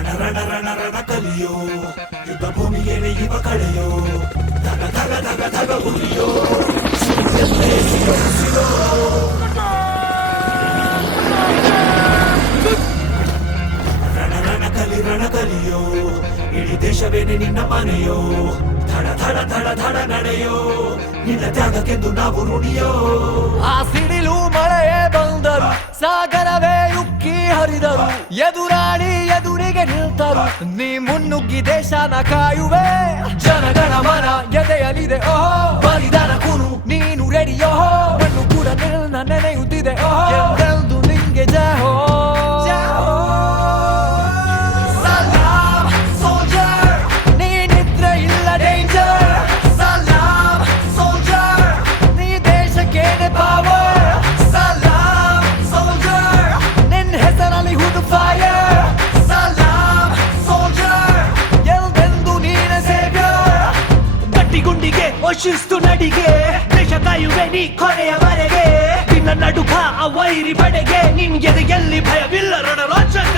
ರಣ ರಣ ರಣ ರಣ ಕಲಿಯೋ ಯುದ್ಧ ಭೂಮಿಯೇನೆ ಇವ ಕಳೆಯೋ ಧಗ ಧಗ ಧಗ ಧಗ ಉರಿಯೋ ಸಿರಿಯಲ್ಲೇ ಸಿಗೋ ಸಿಗೋ ರಣ ರಣ ಕಲಿಯೋ ಇಡೀ ದೇಶವೇನೆ ನಿನ್ನ ಮನೆಯೋ ಧಡ ಧಡ ಧಡ ಧಡ ನಡೆಯೋ ನಿನ್ನ ತ್ಯಾಗಕ್ಕೆಂದು ನಾವು ಋಣಿಯೋ ಆ ಸಿಡಿಲು ಮಳೆಯೇ ಬಂದರು ಸಾಗರವೇ ಉಕ್ಕಿ ಹರಿದರು ಎದುರಾಳಿ ಎದುರಿಗೆ ನಿಲ್ತರು ನೀ ಮುನ್ನುಗ್ಗಿ ದೇಶನ ಕಾಯುವೆ ಜನಗಣ ಮನ ಎದೆಯಲಿದೆ ಓಹೋ ಬಲಿದಾನ ಕುನು ನೀನು ರೆಡಿಯೋ ಮಣ್ಣು ಕೂಡ ನಿನ್ನ ನೆನೆಯುತ್ತಿದೆ ಓಹೋ ಎಂದೆಂದು ನಿಂಗೆ ಜಹೋ ಶಿಸ್ತು ನಡಿಗೆ ದೇಶ ಕಾಯುವೆ ನೀ ಕೊನೆಯವರೆಗೆ ನಿನ್ನ ನಡುಕ ಆ ವೈರಿ ಪಡೆಗೆ ನಿನ್ಗೆದೆ ಎಲ್ಲಿ ಭಯವಿಲ್ಲ ರಣರೋಚಕ